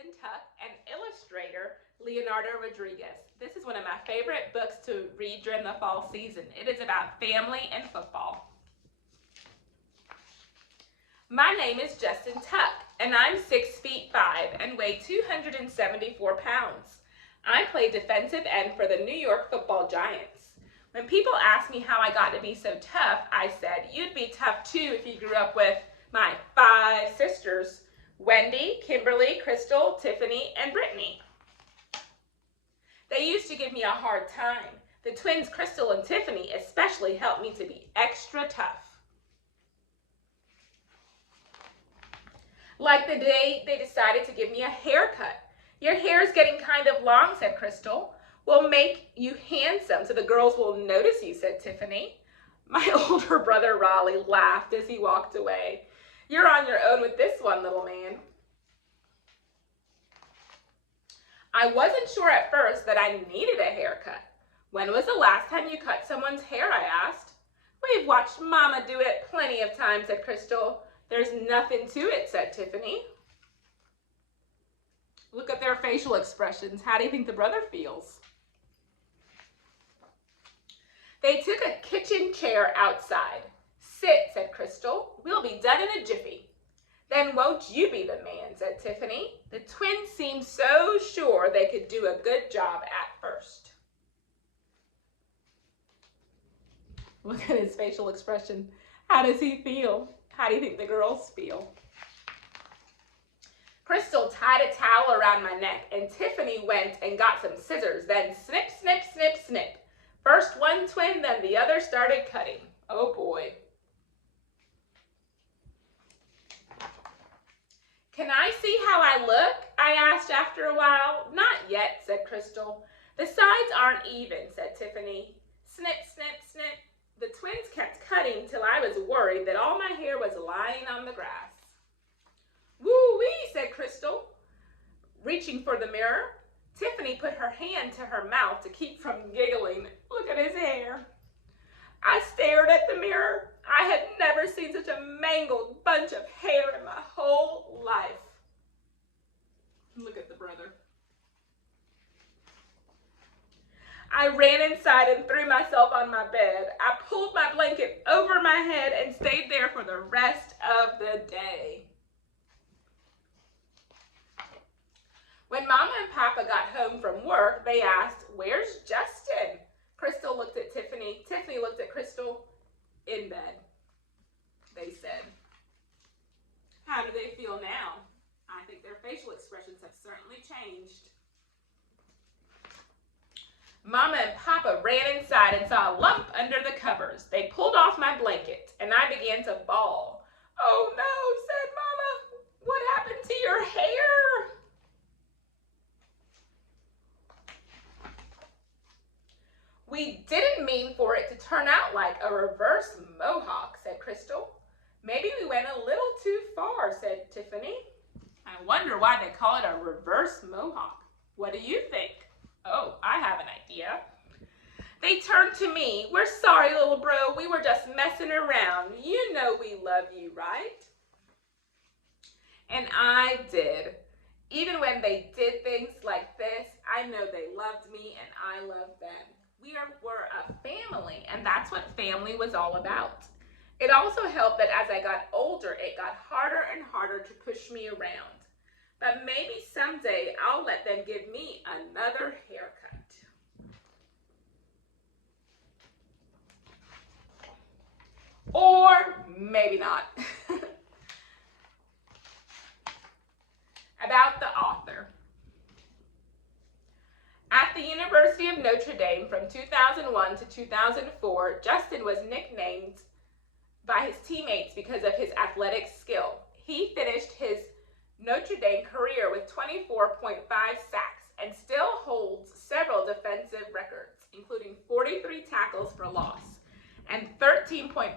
Justin Tuck and illustrator Leonardo Rodriguez. This is one of my favorite books to read during the fall season. It is about family and football. My name is Justin Tuck, and I'm 6'5" and weigh 274 pounds. I play defensive end for the New York Football Giants. When people ask me how I got to be so tough, I said, you'd be tough too if you grew up with my 5 sisters, Wendy, Kimberly, Crystal, Tiffany, and Brittany. They used to give me a hard time. The twins, Crystal and Tiffany, especially helped me to be extra tough. Like the day they decided to give me a haircut. Your hair's getting kind of long, said Crystal. We'll make you handsome so the girls will notice you, said Tiffany. My older brother Raleigh laughed as he walked away. You're on your own with this one, little man. I wasn't sure at first that I needed a haircut. When was the last time you cut someone's hair, I asked. We've watched Mama do it plenty of times, said Crystal. There's nothing to it, said Tiffany. Look at their facial expressions. How do you think the brother feels? They took a kitchen chair outside. Sit, said Crystal. We'll be done in a jiffy. Then won't you be the man, said Tiffany. The twins seemed so sure they could do a good job at first. Look at his facial expression. How does he feel? How do you think the girls feel? Crystal tied a towel around my neck, and Tiffany went and got some scissors. Then snip, snip, snip, snip. First one twin, then the other started cutting. Oh boy. Can I see how I look? I asked after a while. Not yet, said Crystal. The sides aren't even, said Tiffany. Snip, snip, snip. The twins kept cutting till I was worried that all my hair was lying on the grass. Woo-wee, said Crystal, reaching for the mirror. Tiffany put her hand to her mouth to keep from giggling. Look at his hair. I stared at the mirror. I had never seen such a mangled bunch of hair in my whole life. Look at the brother. I ran inside and threw myself on my bed. I pulled my blanket over my head and stayed there for the rest of the day. When Mama and Papa got home from work, they asked, where's Justin? Crystal looked at Tiffany. Tiffany looked at Crystal. In bed, they said. How do they feel now? I think their facial expressions have certainly changed. Mama and Papa ran inside and saw a lump under the covers. They pulled off my blanket, and I began to bawl. Oh no, said Mama. What happened to your hair? We didn't mean for it to turn out like a reverse mohawk, said Crystal. Maybe we went a little too far, said Tiffany. I wonder why they call it a reverse mohawk. What do you think? Oh, I have an idea. They turned to me. We're sorry, little bro. We were just messing around. You know we love you, right? And I did. Even when they did things like this, I know they loved me and I loved them. We were a family, and that's what family was all about. It also helped that as I got older, it got harder and harder to push me around. But maybe someday I'll let them give me another haircut. Or maybe not. About the author. At the University of Notre Dame from 2001 to 2004, Justin was nicknamed by his teammates because of his athletic skill. He finished his Notre Dame career with 24.5 sacks and still holds several defensive records, including 43 tackles for loss and 13.5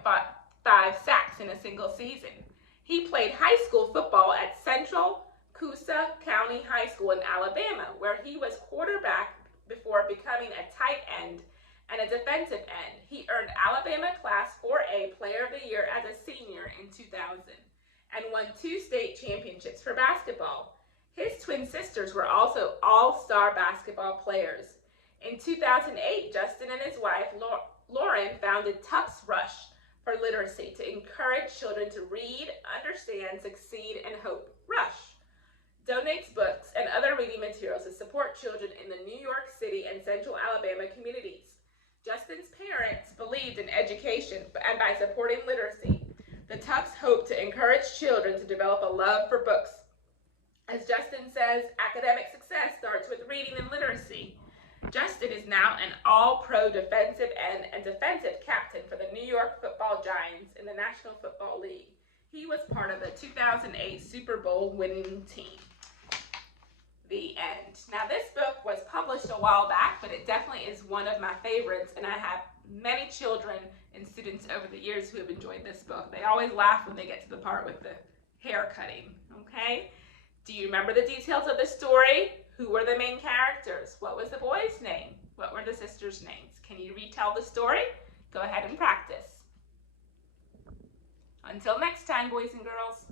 sacks in a single season. He played high school football at Central Coosa County High School in Alabama, where he was quarterback before becoming a tight end and a defensive end. He earned Alabama Class 4A Player of the Year as a senior in 2000 and won 2 state championships for basketball. His twin sisters were also all-star basketball players. In 2008, Justin and his wife, Lauren, founded Tufts Rush for Literacy to encourage children to read, understand, succeed, and hope. Rush donates books and other reading materials to support children in the New York City and Central Alabama communities. Justin's parents believed in education, and by supporting literacy, the Tufts hope to encourage children to develop a love for books. As Justin says, academic success starts with reading and literacy. Justin is now an all-pro defensive end and defensive captain for the New York Football Giants in the National Football League. He was part of the 2008 Super Bowl winning team. The end. Now, this book was published a while back, but it definitely is one of my favorites, and I have many children and students over the years who have enjoyed this book. They always laugh when they get to the part with the hair cutting, okay? Do you remember the details of the story? Who were the main characters? What was the boy's name? What were the sisters' names? Can you retell the story? Go ahead and practice. Until next time, boys and girls.